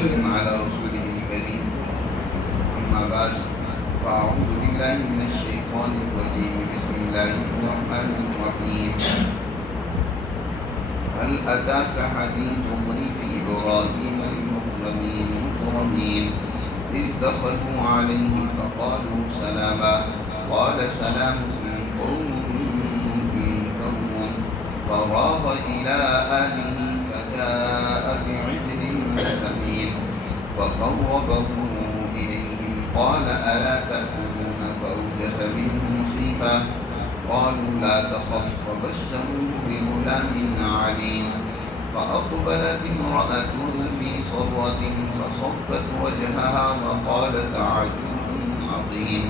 وسلم على رسوله الكريم. أما بعد فأعوذ بالله من الشيطان الرجيم. بسم الله الرحمن الرحيم. هل أتاك حديث ضيف إبراهيم المكرمين إذ دخلوا عليه فقالوا سلاما قال سلام قوم منكرون فراغ إلى أهله فجاء بعجل سمين فقربه إليهم قال ألا تأكلون فأوجس منهم خيفة قالوا لا تخف وبشروه بغلام عليم فأقبلت امرأته في صرة فصبت وجهها وقالت عجوز عظيم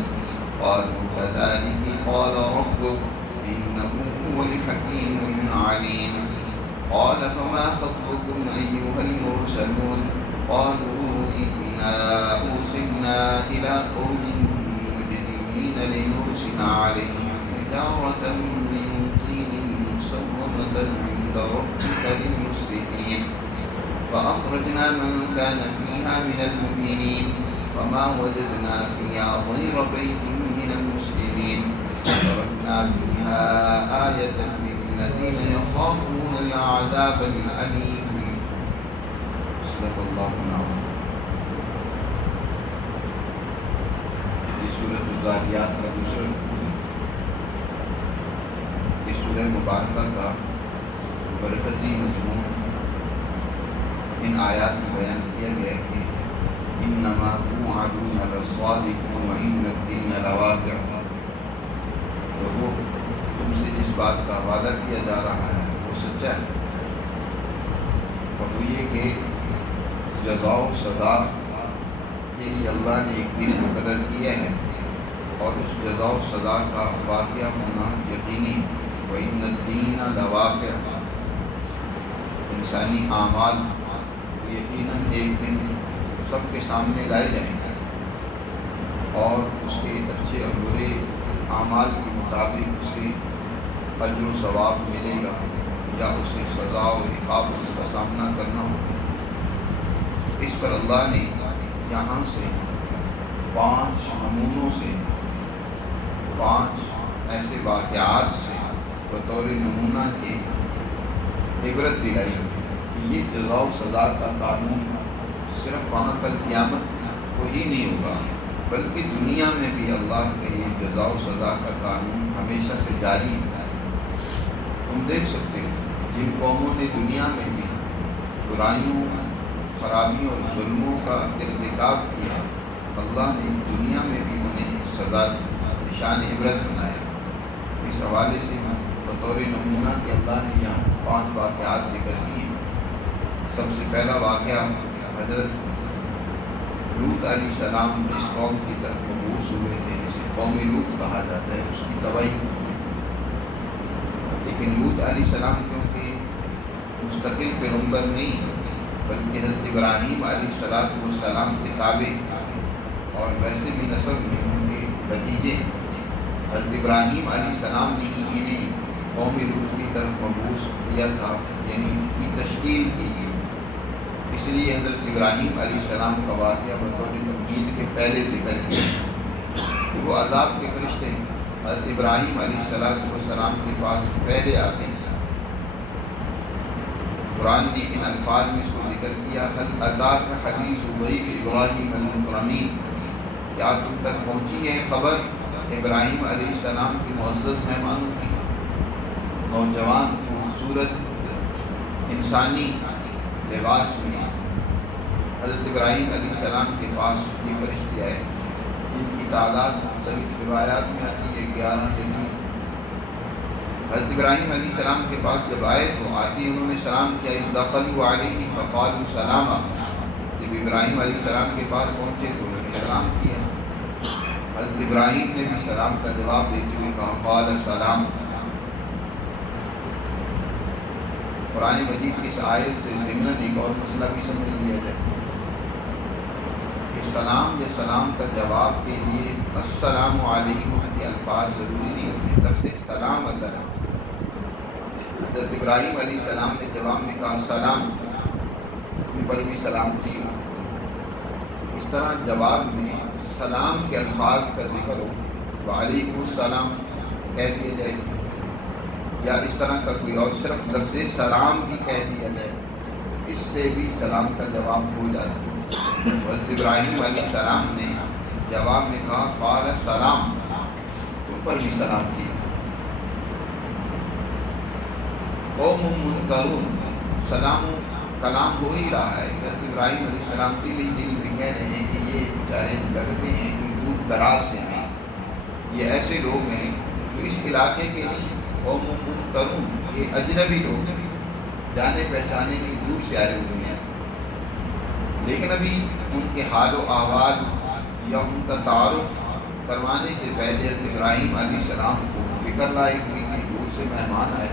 قالوا كذلك قال ربك إنه هو الحكيم العليم قال فما خطبكم أيها المرسلون قالوا إنا أرسلنا إلى قوم مجرمين لنرسل عليهم حجارة من طين مسومة عند ربك للمسرفين فأخرجنا من كان فيها من المؤمنين فما وجدنا فيها غير بيت من المسلمين وتركنا فيها آية للذين يخافون العذاب الأليم. صدق اللہ العظیم. یہ سورۃ الذاریات کا دوسرا رکوع ہے. اس سورہ مبارکہ کا مرکزی مضمون ان آیات میں بیان کیا گیا ہے کہ انما توعدون لصادق وان الدین لواقع. لوگوں تم سے جس بات کا وعدہ کیا جا رہا ہے وہ سچا ہے، اور وہ یہ کہ جزا و سزا کے لیے اللہ نے ایک دن مقرر کیا ہے اور اس جزا و سزا کا واقعہ ہونا یقینی ہے. وَإِنَّ الدِّينَ لَوَاقِعٌ. انسانی اعمال یقیناً ایک دن سب کے سامنے لائے جائیں گے اور اس کے اچھے اور برے اعمال کے مطابق اسے اجر و ثواب ملے گا یا اسے سزا و عقاب کا سامنا کرنا ہوگا. اس پر اللہ نے یہاں سے 5 نمونوں سے 5 ایسے واقعات سے بطور نمونہ کے عبرت دلائی کہ یہ جزا و سزا کا قانون صرف وہاں کل قیامت کو ہی نہیں ہوگا بلکہ دنیا میں بھی اللہ کا یہ جزا و سزا کا قانون ہمیشہ سے جاری ہے. تم دیکھ سکتے ہو جن قوموں نے دنیا میں بھی برائیوں، خرابیوں اور ظلموں کا ارتکاب کیا، اللہ نے دنیا میں بھی انہیں سزا نشان عبرت بنایا. اس حوالے سے بطور نمونہ کہ اللہ نے یہاں 5 واقعات ذکر کیے ہیں. سب سے پہلا واقعہ حضرت لوط علیہ السلام جس قوم کی طرف مبعوث ہوئے تھے، جسے قوم لوط کہا جاتا ہے، اس کی تباہی ہوئی. لیکن لوط علیہ السلام کیونکہ مستقل پیغمبر نہیں بلکہ حضرت ابراہیم علیہ السلام کے تابع اور ویسے بھی نسب میں ان کے بھتیجے حضرت ابراہیم علیہ السلام نے ہی انہیں قوم لوط کی طرف مبعوث کیا تھا، یعنی کی تشکیل کی گئی. اس لیے حضرت ابراہیم علیہ السلام کا واقعہ بطور تمہید کے پہلے ذکر کیا. وہ عذاب کے فرشتے حضرت ابراہیم علیہ السلام کے پاس پہلے آتے ہیں. قرآن نے ان الفاظ میں اس کو ذکر کیا، هل اتاک حدیث ضیف ابراہیم المکرمین. کیا تم تک پہنچی ہے خبر ابراہیم علیہ السلام کی معزز مہمانوں کی؟ نوجوان خوبصورت انسانی لباس میں حضرت ابراہیم علیہ السلام کے پاس یہ فرشتے آئے جن کی تعداد مختلف روایات میں آتی ہے 11 یعنی. حضرت ابراہیم علیہ السلام کے پاس جب آئے تو آتی انہوں نے سلام کیا. اذ دخلوا علیہ فقالوا سلاما. جب ابراہیم علیہ السلام کے پاس پہنچے تو انہوں نے سلام کیا. حضرت ابراہیم نے بھی سلام کا جواب دیتے ہوئے کہا قال سلام. قرآن مجید کی اس آیت سے ضمناً ایک اور مسئلہ بھی سمجھ لیا جائے کہ سلام یا سلام کا جواب کے لیے السلام علیکم کے الفاظ ضروری نہیں ہوتے. لفظ سلام السلام. حضرت ابراہیم علیہ السلام نے جواب میں کہا سلام، تم پر بھی سلامتی ہو. اس طرح جواب میں سلام کے الفاظ کا ذکر ہو، وعلیکم السلام کہہ دیا جائے، یا اس طرح کا کوئی اور صرف لفظ سلام بھی کہہ دیا جائے، اس سے بھی سلام کا جواب ہو جاتا ہے۔ حضرت ابراہیم علیہ السلام نے جواب میں کہا قال سلام، تم پر بھی سلام کیا۔ قوم منکرون، سلام کلام ہو ہی رہا ہے، حضرت ابراہیم علیہ السلام دل میں کہہ رہے ہیں کہ یہ بیچارے لگتے ہیں کہ دور دراز سے ہیں، یہ ایسے لوگ ہیں جو اس علاقے کے لیے قوم منکرون، یہ اجنبی لوگ ہیں، جانے پہچانے نہیں، دور سے آئے ہوئے ہیں، لیکن ابھی ان کے حال و احوال یا ان کا تعارف کروانے سے پہلے حضرت ابراہیم علیہ السلام کو فکر لاحق ہوئی کہ دور سے مہمان آئے،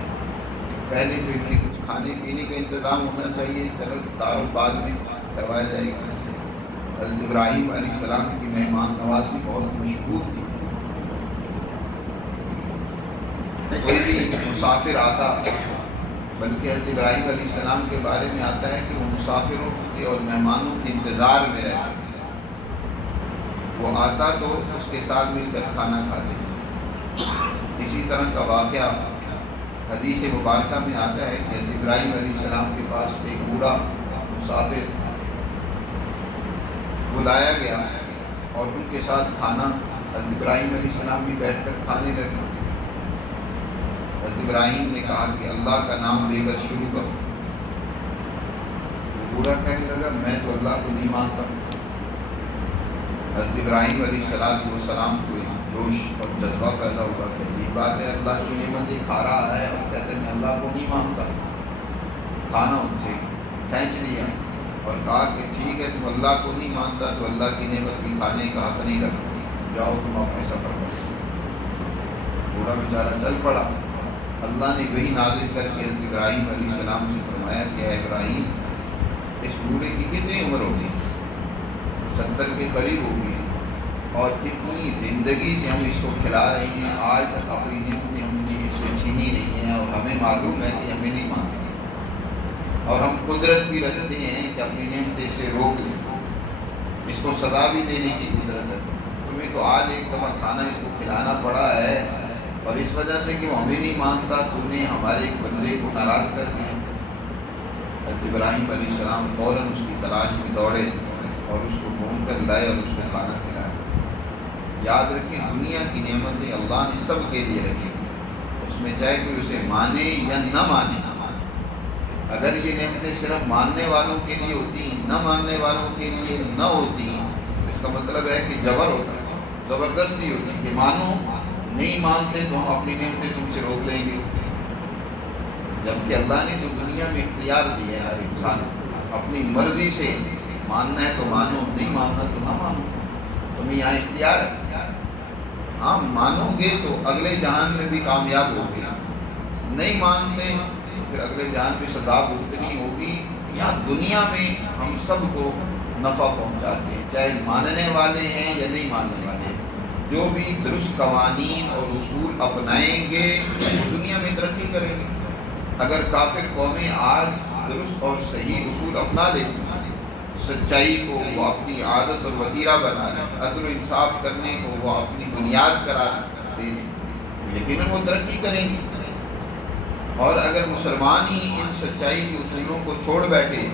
پہلے تو انہیں کچھ کھانے پینے کا انتظام ہونا چاہیے، چلو تعارف بعد میں کروایا جائے گا۔ حضرت ابراہیم علیہ السلام کی مہمان نوازی بہت مشہور تھی، کوئی بھی مسافر آتا، بلکہ حضرت ابراہیم علیہ السلام کے بارے میں آتا ہے کہ وہ مسافروں کے اور مہمانوں کے انتظار میں رہتے تھے، وہ آتا تو اس کے ساتھ مل کر کھانا کھاتے تھے۔ اسی طرح کا واقعہ حدیث مبارکہ میں آتا ہے کہ حضرت ابراہیم علیہ السلام کے پاس ایک بوڑھا مسافر بلایا گیا اور ان کے ساتھ کھانا، حضرت ابراہیم علیہ السلام بھی بیٹھ کر کھانے لگے۔ حضرت ابراہیم نے کہا کہ اللہ کا نام لے کر شروع کرو۔ وہ بوڑھا کہنے لگا میں تو اللہ کو نہیں مانتا۔ حضرت ابراہیم علیہ السلام کو جوش اور جذبہ پیدا ہوا کہ عجیب بات ہے، اللہ کی نعمتیں کھا رہا ہے اور کہتے ہیں میں اللہ کو نہیں مانتا۔ کھانا ان سے کھینچ لیا اور کہا کہ ٹھیک ہے تم اللہ کو نہیں مانتا تو اللہ کی نعمت بھی کھانے کا حق نہیں رکھتے، جاؤ تم اپنے سفر کرو۔ بوڑھا بیچارہ چل پڑا۔ اللہ نے وہی نازل کر کے حضرت ابراہیم علیہ السلام سے فرمایا کہ اے ابراہیم، اس بوڑھے کی کتنی عمر ہوگی؟ 70 کے قریب ہوگی، اور اتنی زندگی سے ہم اس کو کھلا رہے ہیں، آج تک اپنی نعمتیں ہم نے اس سے چھینی نہیں ہیں، اور ہمیں معلوم ہے کہ ہمیں نہیں مانتے، اور ہم قدرت بھی رکھتے ہیں کہ اپنی نعمتیں اس سے روک لیں، اس کو سزا بھی دینے کی قدرت ہے۔ تمہیں تو آج ایک دفعہ کھانا اس کو کھلانا پڑا ہے، اور اس وجہ سے کہ وہ ہمیں نہیں مانتا تو نے ہمارے ایک بندے کو ناراض کر دیا۔ حضرت ابراہیم علیہ السلام فوراً اس کی تلاش میں دوڑے اور اس کو ڈھونڈ کر لائے اور اس کو کھانا کھلایا۔ یاد رکھیں دنیا کی نعمتیں اللہ نے سب کے لیے رکھی، اس میں چاہے کوئی اسے مانے یا نہ مانے۔ اگر یہ نعمتیں صرف ماننے والوں کے لیے ہوتی، نہ ماننے والوں کے لیے نہ ہوتی، اس کا مطلب ہے کہ جبر ہوتا، زبردستی ہوتی کہ مانو، نہیں مانتے تو ہم اپنی نعمتیں تم سے روک لیں گے۔ جبکہ اللہ نے تو دنیا میں اختیار دیا ہے ہر انسان اپنی مرضی سے، ماننا ہے تو مانو، نہیں ماننا تو نہ مانو، تمہیں یہاں اختیار ہے۔ ہاں مانو گے تو اگلے جہان میں بھی کامیاب ہوگے، نہیں مانتے پھر اگلے جہان میں سزا بھگتنی ہوگی۔ یہاں دنیا میں ہم سب کو نفع پہنچاتے ہیں، چاہے ماننے والے ہیں یا نہیں ماننے والے ہیں۔ جو بھی درست قوانین اور اصول اپنائیں گے دنیا میں ترقی کریں گے۔ اگر کافر قومیں آج درست اور صحیح اصول اپنا لیتی ہیں، سچائی کو وہ اپنی عادت اور وتیرہ بنا لیں، عدل و انصاف کرنے کو وہ اپنی بنیاد قرار دے لیں، تو یقیناً وہ ترقی کریں گے۔ اور اگر مسلمان ہی ان سچائی کے اصولوں کو چھوڑ بیٹھے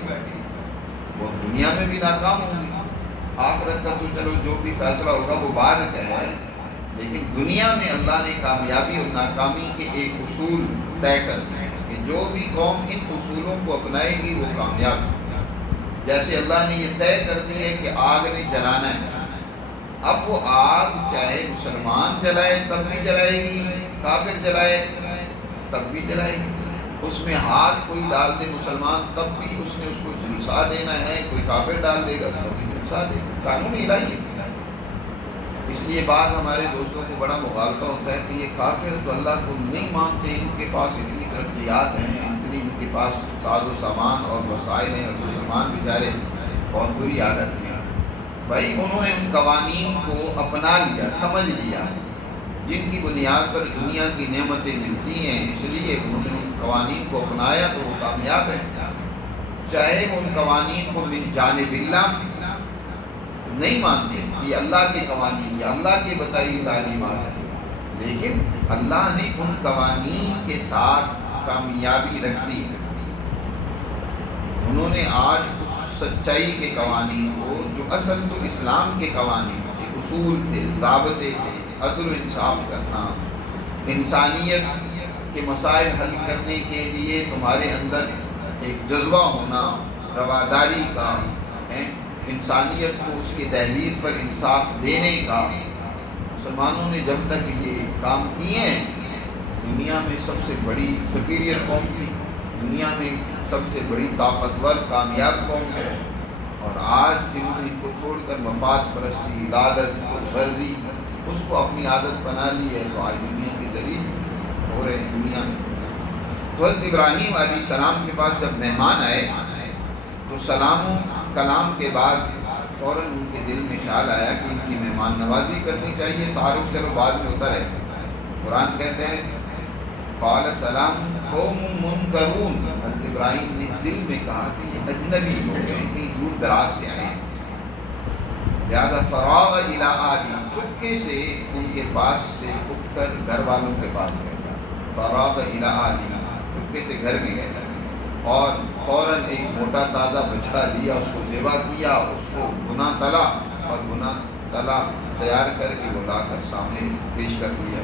وہ دنیا میں بھی ناکام ہوں گے۔ آخرت کا تو چلو جو بھی فیصلہ ہوگا وہ بعد کا ہے، لیکن دنیا میں اللہ نے کامیابی اور ناکامی کے ایک اصول طے کر دیے کہ جو بھی قوم ان اصولوں کو اپنائے گی وہ کامیاب ہے۔ جیسے اللہ نے یہ طے کر دی ہے کہ آگ نے جلانا ہے، اب وہ آگ چاہے مسلمان جلائے تب بھی جلائے گی، کافر جلائے تب بھی جلائے گی۔ اس میں ہاتھ کوئی ڈال دے مسلمان تب بھی اس نے اس کو جلسا دینا ہے، کوئی کافر ڈال دے گا تب بھی جلسا دے گا، قانون الہی ہے۔ اس لیے بعض ہمارے دوستوں کو بڑا مغالطہ ہوتا ہے کہ یہ کافر تو اللہ کو نہیں مانتے، ان کے پاس اتنی ترقیات ہیں، اتنی ان کے پاس ساز و سامان اور وسائل ہیں، اور مسلمان بیچارے بہت بری حالت میں ہیں۔ بھائی انہوں نے ان قوانین کو اپنا لیا، سمجھ لیا، جن کی بنیاد پر دنیا کی نعمتیں ملتی ہیں، اس لیے انہوں نے ان قوانین کو اپنایا تو وہ کامیاب ہیں۔ چاہے وہ ان قوانین کو من جانب اللہ نہیں مانتے کہ یہ اللہ کے قوانین یا اللہ کے بتائی تعلیمات ہیں، لیکن اللہ نے ان قوانین کے ساتھ کامیابی رکھ دی ہے۔ انہوں نے آج کچھ سچائی کے قوانین کو، جو اصل تو اسلام کے قوانین تھے، اصول تھے، ضابطے تھے، عدل و انصاف کرنا، انسانیت کے مسائل حل کرنے کے لیے تمہارے اندر ایک جذبہ ہونا، رواداری کا، انسانیت کو اس کے دہلیز پر انصاف دینے کا، مسلمانوں نے جب تک یہ کام کیے ہیں، دنیا میں سب سے بڑی سپیریئر قوم تھی، دنیا میں سب سے بڑی طاقتور کامیاب قوم ہے۔ اور آج انہوں نے ان کو چھوڑ کر مفاد پرستی، لالچ، خود غرضی اس کو اپنی عادت بنا لی ہے، تو آج دنیا کے ذلیل ہو رہے ہیں دنیا میں۔ تو حضرت ابراہیم علیہ السلام کے پاس جب مہمان آئے تو سلام و کلام کے بعد فوراً ان کے دل میں خیال آیا کہ ان کی مہمان نوازی کرنی چاہیے، تعارف چلو بعد میں ہوتا رہے گا۔ قرآن کہتے ہیں قال سلام قوم منکرون، حضرت ابراہیم نے دل میں کہا کہ یہ اجنبی لوگ ہیں، کہیں دور دراز سے آئے ہیں، لہذا فراغ الی آلی، چپکے سے ان کے پاس سے اٹھ کر گھر والوں کے پاس گئے، فراغ الی آلی، چپکے سے گھر میں گئے اور فوراً ایک موٹا تازہ بچڑا لیا، اس کو ذبح کیا، اس کو بھنا تلا اور بھنا تلا تیار کر کے وہ لا کر سامنے پیش کر دیا۔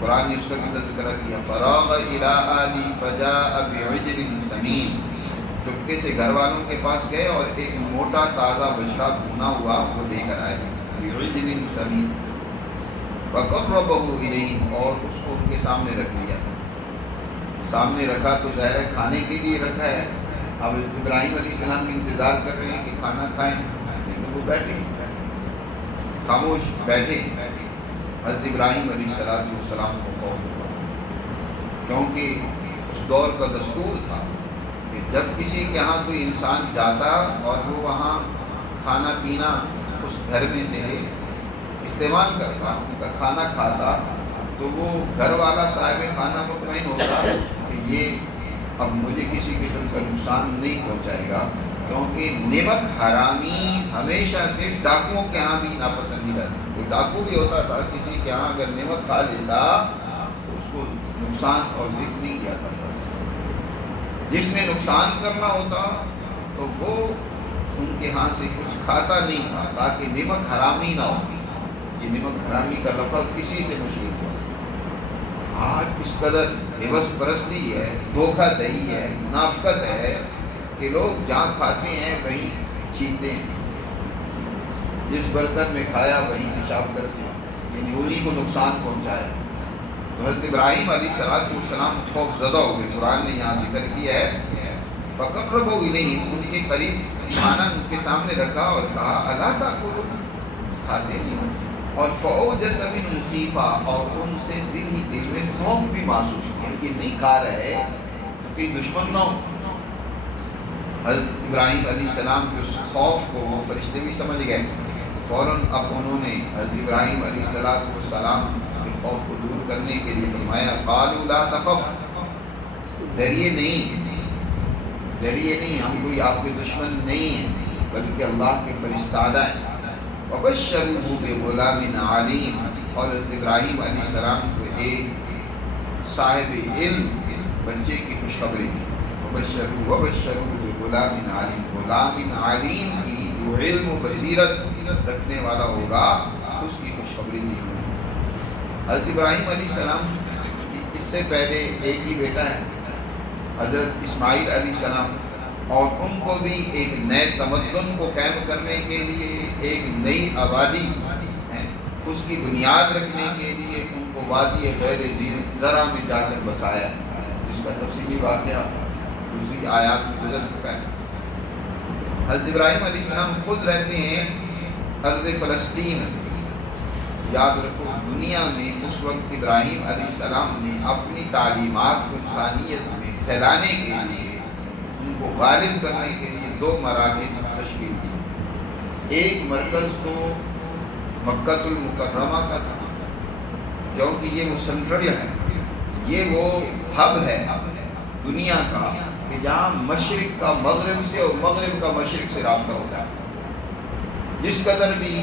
قرآن نے اس کا بھی تذکرہ کیا، فراغ الی آلی فجاء بعجل سمین، چپکے سے گھر والوں کے پاس گئے اور ایک موٹا تازہ بچڑا بھنا ہوا وہ لے کر آئے، بعجل سمین فقربہ الیہم، اور اس کو ان کے سامنے رکھ لیا۔ سامنے رکھا تو ظاہر ہے کھانے کے لیے رکھا ہے، اب ابراہیم علیہ السلام بھی انتظار کر رہے ہیں کہ کھانا کھائیں، لیکن وہ بیٹھے خاموش بیٹھے۔ حضرت ابراہیم علیہ السلام کو خوف ہوا، کیونکہ اس دور کا دستور تھا کہ جب کسی کے ہاں کوئی انسان جاتا اور وہ وہاں کھانا پینا اس گھر میں سے استعمال کرتا، ان کا کھانا کھاتا، تو وہ گھر والا صاحب کھانا مطمئن ہوتا کہ یہ اب مجھے کسی قسم کا نقصان نہیں پہنچائے گا، کیونکہ نمک حرامی ہمیشہ سے ڈاکوؤں کے ہاں بھی ناپسندیدہ تھی۔ کوئی ڈاکو بھی ہوتا تھا، کسی کے ہاں اگر نمک کھا لیتا تو اس کو نقصان اور ذکر نہیں کیا کرتا تھا۔ جس نے نقصان کرنا ہوتا تو وہ ان کے ہاں سے کچھ کھاتا نہیں تھا تاکہ نمک حرامی نہ ہو۔ یہ نمک حرامی کا لفظ اسی سے مشہور ہوا۔ آج اس قدر حوث پرستی ہے، دھوکہ دہی ہے، منافقت ہے کہ لوگ جہاں کھاتے ہیں وہیں چھینتے ہیں، جس برتن میں کھایا وہیں پیشاب کرتے ہیں، یعنی انہی کو نقصان پہنچایا۔ تو حضرت ابراہیم علیہ السلام خوف زدہ ہو گئے۔ قرآن نے یہاں ذکر کیا ہے فقربوا الیہم، ان کے قریب کھانا ان کے سامنے رکھا اور کہا الا تاکلون، کھاتے نہیں ہو، اور فأوجس منہم خیفہ، اور ان سے دل ہی دل میں خوف بھی محسوس کیا، یہ نہیں کھا رہے کہ دشمن نہ ہو۔ حضرت ابراہیم علیہ السلام کے اس خوف کو وہ فرشتے بھی سمجھ گئے، فوراً اب انہوں نے حضرت ابراہیم علیہ السلام کے خوف کو دور کرنے کے لیے فرمایا قالوا لا تخف، ڈریے نہیں، ڈریے نہیں، ہم کوئی آپ کے دشمن نہیں ہیں بلکہ اللہ کے فرستادہ ہیں۔ وبشروہ بغلام علیم، اور حضرت ابراہیم علیہ السلام کو ایک صاحب علم بچے کی خوشخبری دی۔ وبشروہ بغلام علیم، غلام علیم کی جو علم و بصیرت رکھنے والا ہوگا اس کی خوشخبری دی۔ حضرت ابراہیم علیہ السلام اس سے پہلے ایک ہی بیٹا ہے حضرت اسماعیل علیہ السلام، اور ان کو بھی ایک نئے تمدن کو قائم کرنے کے لیے، ایک نئی آبادی ہے اس کی بنیاد رکھنے کے لیے ان کو وادی غیر ذی زرع میں جا کر بسایا، جس کا تفصیلی واقعہ دوسری آیات میں گزر چکا ہے۔ حضرت ابراہیم علیہ السلام خود رہتے ہیں ارض فلسطین۔ یاد رکھو دنیا میں اس وقت ابراہیم علیہ السلام نے اپنی تعلیمات کو انسانیت میں پھیلانے کے لیے، ان کو غالب کرنے کے لیے دو مراکز تشکیل دی۔ ایک مرکز تو مکہ المکرمہ کا تھا، کیونکہ یہ وہ سنٹرل ہے، یہ وہ ہب ہے دنیا کا کہ جہاں مشرق کا مغرب سے اور مغرب کا مشرق سے رابطہ ہوتا ہے۔ جس قدر بھی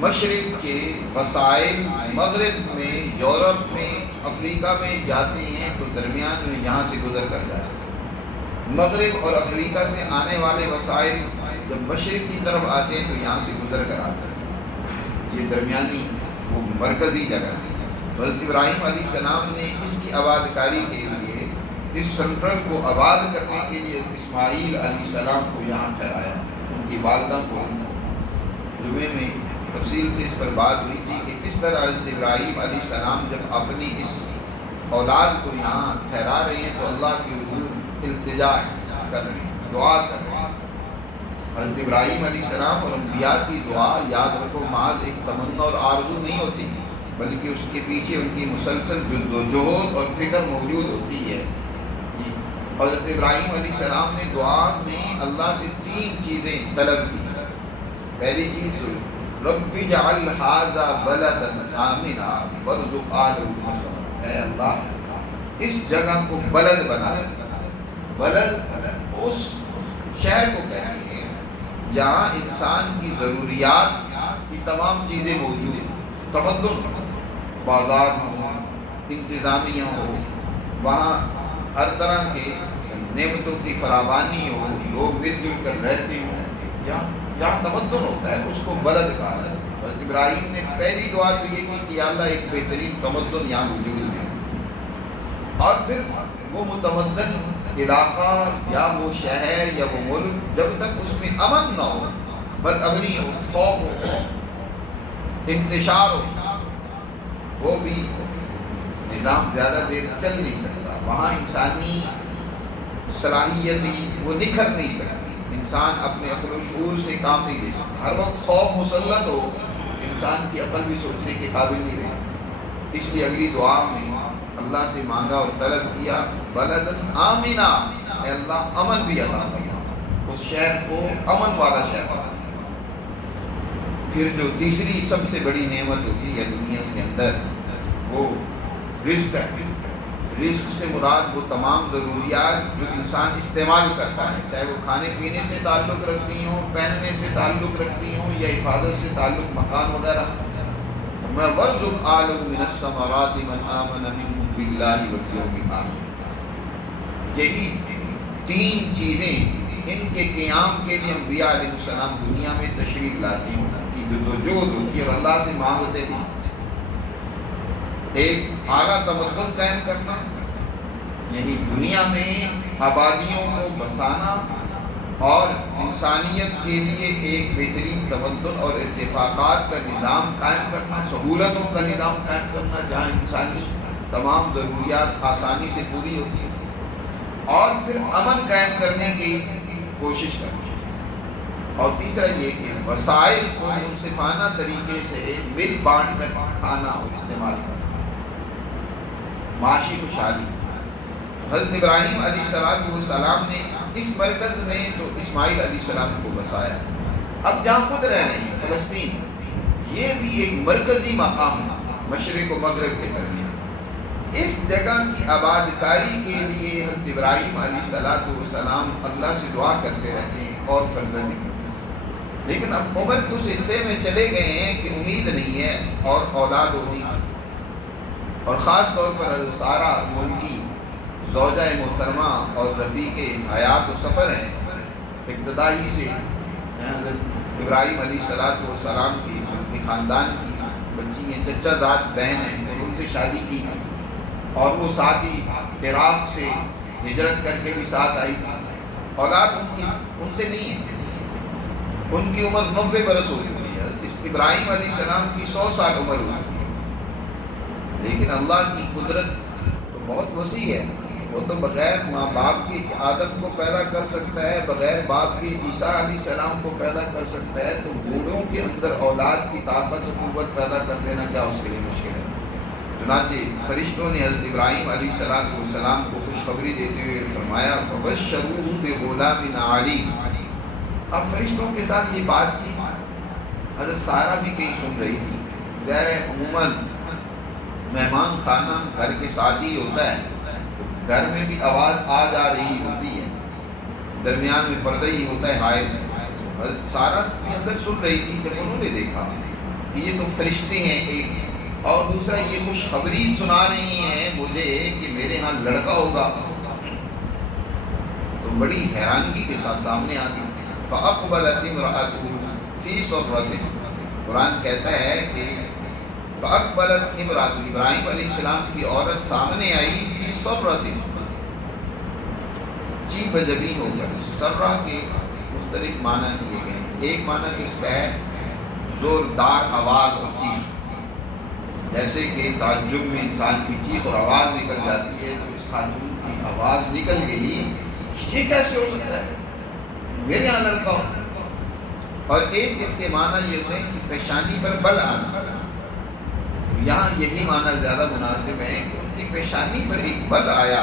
مشرق کے وسائل مغرب میں، یورپ میں، افریقہ میں جاتے ہیں تو درمیان میں یہاں سے گزر کر جاتے ہیں۔ مغرب اور افریقہ سے آنے والے وسائل جب مشرق کی طرف آتے ہیں تو یہاں سے گزر کر آتے ہیں۔ یہ درمیانی وہ مرکزی جگہ ہے۔ حضرت ابراہیم علیہ السلام نے اس کی آباد کاری کے لیے، اس سینٹرل کو آباد کرنے کے لیے اسماعیل علیہ السلام کو یہاں ٹھہرایا۔ ان کی والدہ کو جمعے میں تفصیل سے اس پر بات ہوئی تھی کہ کس طرح حضرت ابراہیم علیہ السلام جب اپنی اس اولاد کو یہاں ٹھہرا رہے ہیں تو اللہ کے حضور التجا کر رہے ہیں، دعا کر رہے ہیں۔ حضرت ابراہیم علیہ السلام اور انبیاء کی دعا یاد رکھو محض ایک تمنا اور آرزو نہیں ہوتی، بلکہ اس کے پیچھے ان کی مسلسل جد و جہد اور فکر موجود ہوتی ہے۔ حضرت ابراہیم علیہ السلام نے دعا میں اللہ سے 3 چیزیں طلب کی۔ پہلی چیز تو رب اجعل ھذا بلدا آمنا وارزق اہلہ من الثمرات، اے اللہ اس جگہ کو بلد بنا دے۔ بلد اس شہر کو کہتے ہیں جہاں انسان کی ضروریات کی تمام چیزیں موجود، تمدن ہو، بازار ہو، انتظامیہ ہو، وہاں ہر طرح کے نعمتوں کی فراوانی ہو، لوگ مل جل کر رہتے ہوں، جہاں تمدن ہوتا ہے اس کو بلد کہا جاتا ہے۔ حضرت ابراہیم نے پہلی دعا تو یہ کی کہ یا اللہ ایک بہترین تمدن یہاں موجود ہے، اور پھر وہ متمدن علاقہ یا وہ شہر یا وہ ملک جب تک اس میں امن نہ ہو، بدامنی ہو، خوف ہو، انتشار ہو، وہ بھی نظام زیادہ دیر چل نہیں سکتا۔ وہاں انسانی صلاحیتیں وہ نکھر نہیں سکتی، انسان اپنے عقل و شعور سے کام نہیں لے سکتا۔ ہر وقت خوف مسلط ہو، انسان کی عقل بھی سوچنے کے قابل نہیں رہتی۔ اس لیے اگلی دعا میں اللہ سے مانگا اور طلب کیا بلدن آمنا، اے اللہ امن بھی عطا فرما، اس شہر کو امن والا شہر بنا۔ پھر جو تیسری سب سے بڑی نعمت ہوتی ہے دنیا کے اندر وہ رزق ہے۔ رزق سے مراد وہ تمام ضروریات جو انسان استعمال کرتا ہے، چاہے وہ کھانے پینے سے تعلق رکھتی ہوں، پہننے سے تعلق رکھتی ہوں، یا حفاظت سے تعلق مکان وغیرہ۔ میں وارزق اہلہ من الثمرات من آمن منہم باللہ والیوم الآخر۔ یہی 3 چیزیں ان کے قیام کے لیے انبیاء علیہ السلام دنیا میں تشریف لاتے ہیں، ان کی جدوجہد ہوتی ہے اور اللہ سے مانگتے بھی۔ ایک اعلیٰ تمدن قائم کرنا، یعنی دنیا میں آبادیوں کو بسانا اور انسانیت کے لیے ایک بہترین تمدن اور اتفاقات کا نظام قائم کرنا، سہولتوں کا نظام قائم کرنا جہاں انسانی تمام ضروریات آسانی سے پوری ہوتی ہیں، اور پھر امن قائم کرنے کی کوشش کرنا، اور تیسرا یہ کہ وسائل کو منصفانہ طریقے سے مل بانٹ کر کھانا اور استعمال کرنا، معاشی خوشحالی۔ حضرت ابراہیم علیہ السلام نے اس مرکز میں تو اسماعیل علیہ السلام کو بسایا۔ اب جہاں خود رہ رہے ہیں فلسطین، یہ بھی ایک مرکزی مقام ہے مشرق و مغرب کے درمیان۔ اس جگہ کی آباد کاری کے لیے حضرت ابراہیم علیہ السلام اللہ سے دعا کرتے رہتے ہیں اور فرزند، لیکن اب عمر کے اس حصے میں چلے گئے ہیں کہ امید نہیں ہے اور اولاد ہونے کی، اور خاص طور پر حضرت سارہ جو ان کی زوجہ محترمہ اور رفیق حیات و سفر ہیں، ابتدائی سے حضرت ابراہیم علیہ السلام کی ان کے خاندان کی بچی ہیں، چچا زاد بہن ہیں، اور ان سے شادی کی، اور وہ ساتھ ہی عراق سے ہجرت کر کے بھی ساتھ آئی تھی۔ اولاد ان سے نہیں ہے، ان کی عمر 90 برس ہو چکی ہے، ابراہیم علیہ السلام کی 100 سال عمر ہو چکی ہے، لیکن اللہ کی قدرت تو بہت وسیع ہے۔ وہ تو بغیر ماں باپ کے آدم کو پیدا کر سکتا ہے، بغیر باپ کے عیسیٰ علیہ السلام کو پیدا کر سکتا ہے، تو بوڑھوں کے اندر اولاد کی طاقت و قوت پیدا کر دینا کیا اس کے لیے مشکل ہے۔ چنانچہ فرشتوں نے حضرت ابراہیم علیہ السلام کو خوشخبری دیتے ہوئے فرمایا فَبَشَّرُوهُ بِغُلَامٍ عَلِيمٍ۔ اب فرشتوں کے ساتھ یہ بات چیت حضرت سارہ بھی کہیں سن رہی تھی۔ ظاہر عموماً مہمان خانہ گھر کے ساتھ ہی ہوتا ہے، گھر میں بھی آواز آ جا رہی ہوتی ہے، درمیان میں پردہ ہی ہوتا ہے حائل میں۔ سارا اپنے اندر سن رہی تھی جب انہوں نے دیکھا کہ یہ تو فرشتے ہیں ایک، اور دوسرا یہ خوشخبری سنا رہی ہیں مجھے کہ میرے ہاں لڑکا ہوگا، تو بڑی حیرانگی کے ساتھ سامنے آ گئی۔ فَأَقْبَلَتِ امْرَأَتُهُ فِي صَرَّةٍ، قرآن کہتا ہے کہ فَأَقْبَلَتْ امْرَأَتُهُ، ابراہیم علیہ السلام کی عورت سامنے آئی، فی صَرَّةٍ، چی بجبی ہو کر۔ سرہ کے مختلف معنی کیے گئے ہیں۔ ایک معنی تو اس کا ہے زوردار آواز اور چیخ، جیسے کہ تعجب میں انسان کی چیخ اور آواز نکل جاتی ہے، تو اس خاتون کی آواز نکل گئی، یہ کیسے ہو سکتا ہے میرے یہاں لڑکا ہو۔ اور ایک اس کے معنی یہ ہوتے ہیں کہ پیشانی پر بل آنا، یہاں یہی معنی زیادہ مناسب ہے کہ ان کی پیشانی پر ایک بل آیا،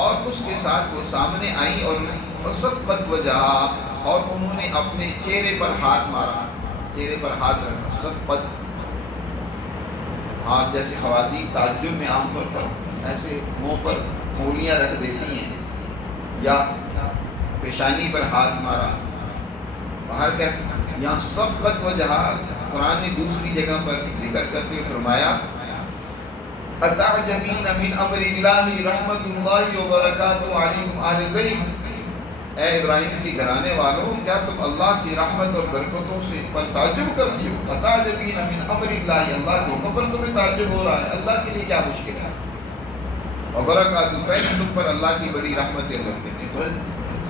اور اس کے ساتھ وہ سامنے آئی، اور فصبت وجہا، اور انہوں نے اپنے چہرے پر ہاتھ مارا، چہرے پر ہاتھ رکھا۔ سبقت ہاتھ، جیسے خواتین تعجب میں عام طور پر ایسے منہ پر انگلیاں رکھ دیتی ہیں، یا پیشانی پر ہاتھ مارا۔ باہر کیا یہاں سبقت وجہا، قرآن نے دوسری جگہ پر ذکر کرتے ہوئے فرمایا اتعجبین من امر اللہ رحمت اللہ وبرکاتہ علیکم اہل البیت، اے ابراہیم کے گھرانے والوں، کیا تم اللہ کی رحمت اور برکتوں سے پر تعجب کرتی ہو؟ اتعجبین من امر اللہ، اللہ کے حکم پر تمہیں تعجب ہو رہا ہے، اللہ کے لیے کیا مشکل ہے؟ وبرکاتہ، پہلے تم پر اللہ کی بڑی رحمتیں اور برکتیں۔ تو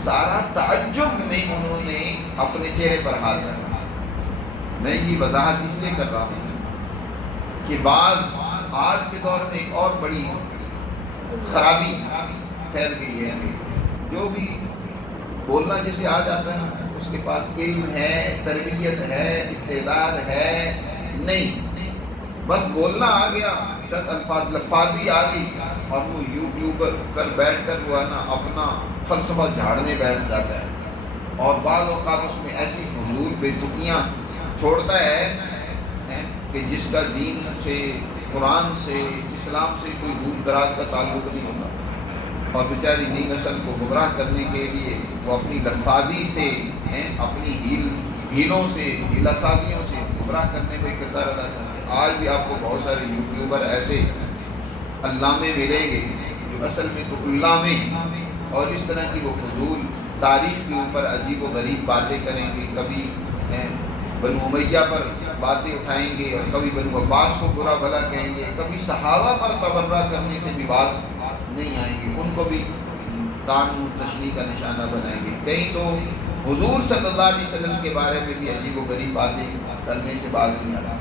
سارا تعجب میں انہوں نے اپنے چہرے پر ہاتھ رکھا۔ میں یہ وضاحت اس لیے کر رہا ہوں کہ بعض آج کے دور میں ایک اور بڑی خرابی پھیل گئی ہے، جو بھی بولنا جسے آ جاتا ہے نا، اس کے پاس علم ہے، تربیت ہے، استعداد ہے، نہیں، بس بولنا آ گیا، چند الفاظ لفاظی آ گئی، اور وہ یوٹیوبر پر بیٹھ کر وہ ہے نا اپنا فلسفہ جھاڑنے بیٹھ جاتا ہے، اور بعض اوقات اس میں ایسی فضول بے تکیاں چھوڑتا ہے کہ جس کا دین سے، قرآن سے، اسلام سے کوئی دور دراز کا تعلق نہیں ہوتا، اور بیچاری نئی نسل کو گمراہ کرنے کے لیے وہ اپنی لفاظی سے، اپنی ہیلوں سے، ہیلا سازیوں سے گمراہ کرنے میں کردار ادا کرتے ہیں۔ آج بھی آپ کو بہت سارے یوٹیوبر ایسے علامے ملیں گے جو اصل میں تو علامے ہیں، اور اس طرح کی وہ فضول تاریخ کے اوپر عجیب و غریب باتیں کریں گے، کبھی بنو امیہ پر باتیں اٹھائیں گے، اور کبھی بنو عباس کو برا بھلا کہیں گے، کبھی صحابہ پر تبرہ کرنے سے بھی باز نہیں آئیں گے، ان کو بھی تان و تشنیع کا نشانہ بنائیں گے، کہیں تو حضور صلی اللہ علیہ وسلم کے بارے میں بھی عجیب و غریب باتیں کرنے سے باز نہیں آتا۔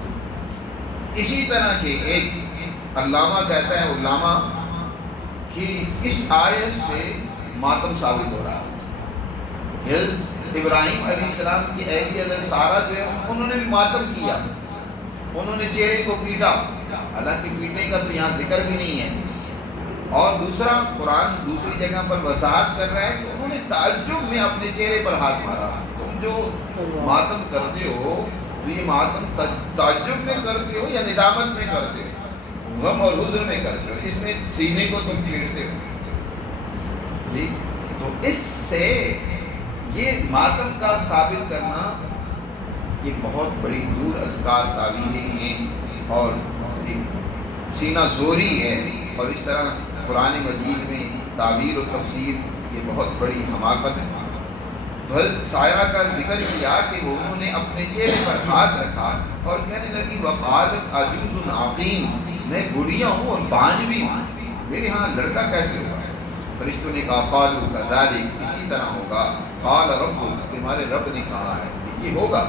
اسی طرح کے ایک علامہ کہتا ہے، علامہ کہ اس آیت سے ماتم ثابت ہو رہا ہے، ابراہیم علیہ السلام کی اہلیہ حضرت سارہ جو ہے انہوں نے بھی ماتم کیا، انہوں نے چہرے کو پیٹا، حالانکہ پیٹنے کا تو یہاں ذکر بھی نہیں ہے۔ اور دوسرا، قرآن دوسری جگہ پر وضاحت کر رہا ہے کہ انہوں نے تعجب میں اپنے چہرے پر ہاتھ مارا۔ تم جو ماتم کرتے ہو تو یہ ماتم تعجب میں کرتے ہو یا ندامت میں کرتے ہو، غم اور حزن میں کرتے ہو، اس میں سینے کو تم پیٹتے ہو جی۔ تو اس سے یہ ماتم کا ثابت کرنا یہ بہت بڑی دور ازکار تعویلیں ہیں، اور ایک سینہ زوری ہے، اور اس طرح قرآن مجید میں تعبیر و تفسیر یہ بہت بڑی حماقت ہے۔ تو حضرت سائرہ کا ذکر کیا کہ انہوں نے اپنے چہرے پر ہاتھ رکھا اور کہنے لگی وقالت عجوز عقیم، میں بڑھیا ہوں اور بانجھ بھی ہوں، میرے ہاں لڑکا کیسے ہوا؟ فرشتوں نے کہا قالوا کذالک، اسی طرح ہوگا، قال ربک، تمہارے رب نے کہا ہے کہ یہ ہوگا،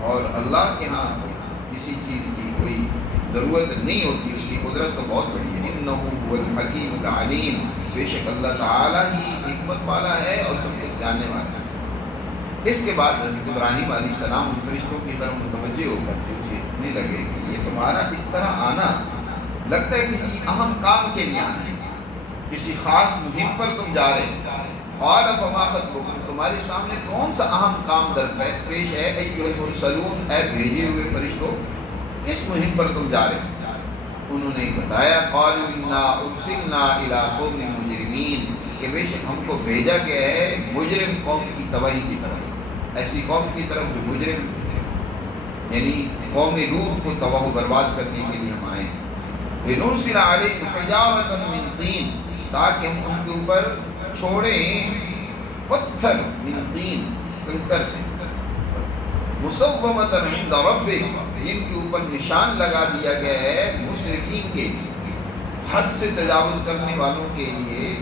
اور اللہ کے ہاں کسی چیز کی کوئی ضرورت نہیں ہوتی، اس کی قدرت تو بہت بڑی ہے۔ انہ هو الحکیم العلیم، بے شک اللہ تعالیٰ ہی حکمت والا ہے اور سب کچھ جاننے والا ہے۔ اس کے بعد حضرت ابراہیم علیہ السلام ان فرشتوں کی طرف متوجہ ہو کر پوچھنے لگے کہ یہ تمہارا اس طرح آنا لگتا ہے کسی اہم کام کے لیے آنا ہے، کسی خاص مہم پر تم جا رہے ہیں۔ قال فما خطبکم، تمہارے سامنے کون سا اہم کام درپیش ہے؟ ایھا المرسلون، اے بھیجے ہوئے فرشتوں، کس مہم پر تم جا رہے ہیں؟ انہوں نے بتایا قالوا انا ارسلنا الی قوم مجرمین، کہ بے شک ہم کو بھیجا گیا ہے مجرم قوم کی تباہی کی طرف۔ ایسی قوم کی طرف جو مجرم، یعنی قوم لوط کو تباہ و برباد کرنے کے لیے ہم آئے ہیں۔ لِنُرْسِلَ عَلَيْهِمْ حِجَارَةً مِّن طِينٍ، تاکہ ہم ان کے اوپر چھوڑیں پتھر من طین، کنکر سے، مُصَوَّمَةً عِندَ رَبِّكَ، جن کے اوپر نشان لگا دیا گیا ہے مسرفین کے لیے، حد سے تجاوز کرنے والوں کے لیے۔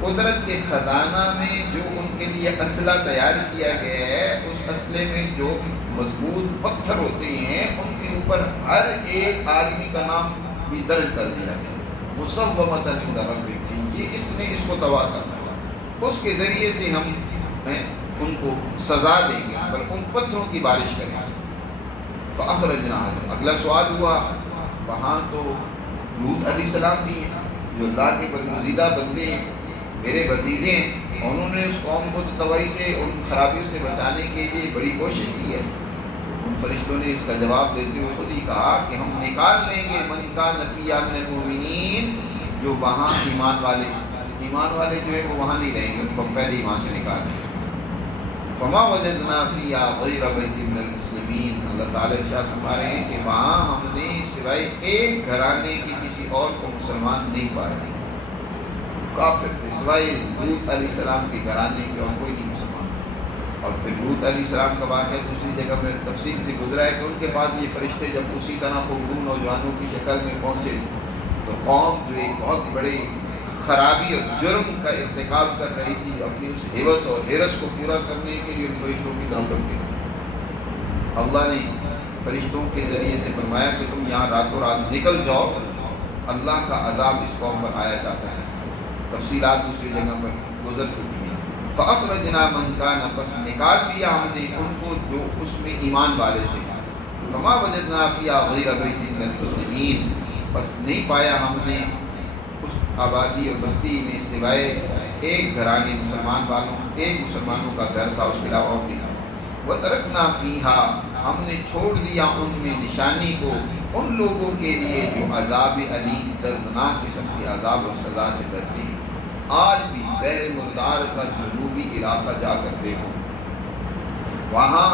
قدرت کے خزانہ میں جو ان کے لیے اسلحہ تیار کیا گیا ہے، اس اسلحے میں جو مضبوط پتھر ہوتے ہیں ان کے اوپر ہر ایک آدمی کا نام بھی درج کر دیا گیا، مصومۃ عند ربک، یہ اس نے اس کو تباہ کرنا ہے، اس کے ذریعے سے ہم ان کو سزا دیں گے، پر ان پتھروں کی بارش کریں گے۔ فاخرجنا، اگلا سوال ہوا، وہاں تو لوط علیہ السلام بھی ہیں جو اللہ کے برگزیدہ بندے ہیں، میرے بھتیجے ہیں، اور انہوں نے اس قوم کو تو تباہی سے، ان خرابیوں سے بچانے کے لیے بڑی کوشش کی ہے۔ ان فرشتوں نے اس کا جواب دیتے ہوئے خود ہی کہا کہ ہم نکال لیں گے من کان فیہا من المؤمنین، جو وہاں ایمان والے جو ہے وہ وہاں نہیں رہیں گے، ان کو پہلے ہی وہاں سے نکال لیں گے۔ فما وجدنا فیہا غیر بیت من المسلمین، اللہ تعالیٰ ارشاد فرما رہے ہیں کہ وہاں ہم نے سوائے ایک گھرانے کی کسی اور کو مسلمان نہیں پائے، کافر تھے، سوائے لوط علیہ السلام کے گھرانے کے اور کوئی نہیں مسلمان۔ اور پھر لوط علیہ السلام کا واقعہ دوسری جگہ میں تفصیل سے گزرا ہے کہ ان کے پاس یہ فرشتے جب اسی طرح خوبصورت نوجوانوں کی شکل میں پہنچے تو قوم جو ایک بہت بڑے خرابی اور جرم کا ارتکاب کر رہی تھی، اپنی اس حوث اور حرص کو پورا کرنے کے لیے ان فرشتوں کی طرف لپکی۔ اللہ نے فرشتوں کے ذریعے سے فرمایا کہ تم یہاں راتوں رات نکل جاؤ، اللہ کا عذاب اس قوم پر آیا چاہتا ہے۔ تفصیلات دوسری جگہ پر گزر چکی ہیں۔ فَأَخْرَجْنَا مَنْ كَانَ، پس نکال دیا ہم نے ان کو جو اس میں ایمان والے تھے۔ فَمَا وَجَدْنَا فِيهَا غَيْرَ بَيْتٍ مِّنَ الْمُسْلِمِينَ، پس نہیں پایا ہم نے اس آبادی اور بستی میں سوائے ایک گھرانے مسلمان والوں، ایک مسلمانوں کا گھر تھا، اس کے علاوہ اور نہیں۔ وَتَرَكْنَا فِيهَا، ہم نے چھوڑ دیا ان میں نشانی کو ان لوگوں کے لیے جو عذاب علیم، دردناک قسم کے عذاب اور سزا سے ڈرتے ہیں۔ آج بھی بحر مردار کا جنوبی علاقہ جا کر دیکھو، وہاں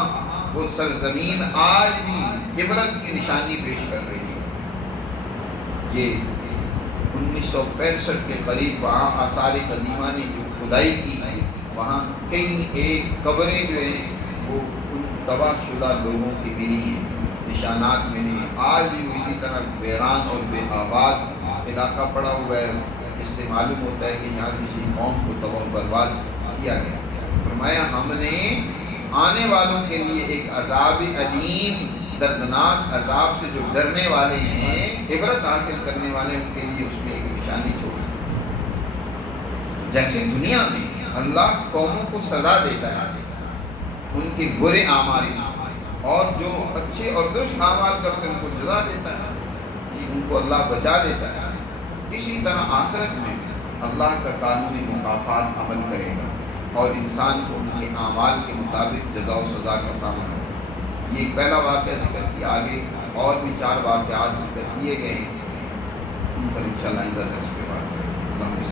وہ سرزمین آج بھی عبرت کی نشانی پیش کر رہی ہے۔ یہ 1965 کے قریب وہاں آثار قدیمہ نے جو کھدائی کی، وہاں کئی ایک قبریں جو ہیں وہ ان تباہ شدہ لوگوں کی ملی ہیں، نشانات ملے ہیں۔ آج بھی وہ اسی طرح ویران اور بے آباد علاقہ پڑا ہوا ہے، اس سے معلوم ہوتا ہے کہ یہاں کسی قوم کو تباہ و برباد کیا گیا۔ فرمایا ہم نے آنے والوں کے لیے ایک عذاب علیم، دردناک عذاب سے جو ڈرنے والے ہیں، عبرت حاصل کرنے والے، ان کے لیے اس میں ایک نشانی چھوڑی۔ جیسے دنیا میں اللہ قوموں کو سزا دیتا ہے ان کے برے اعمال، اور جو اچھے اور درست اعمال کرتے ہیں ان کو جزا دیتا ہے، ان کو اللہ بچا دیتا ہے، اسی طرح آخرت میں اللہ کا قانونی مکافات عمل کرے گا اور انسان کو ان کے اعمال کے مطابق جزا و سزا کا سامنا ہے۔ یہ پہلا واقعہ ذکر کیا، آگے اور بھی 4 واقعات ذکر کیے گئے ہیں، ان پر انشاءاللہ آئندہ درس میں بات کریں گے۔ اللہ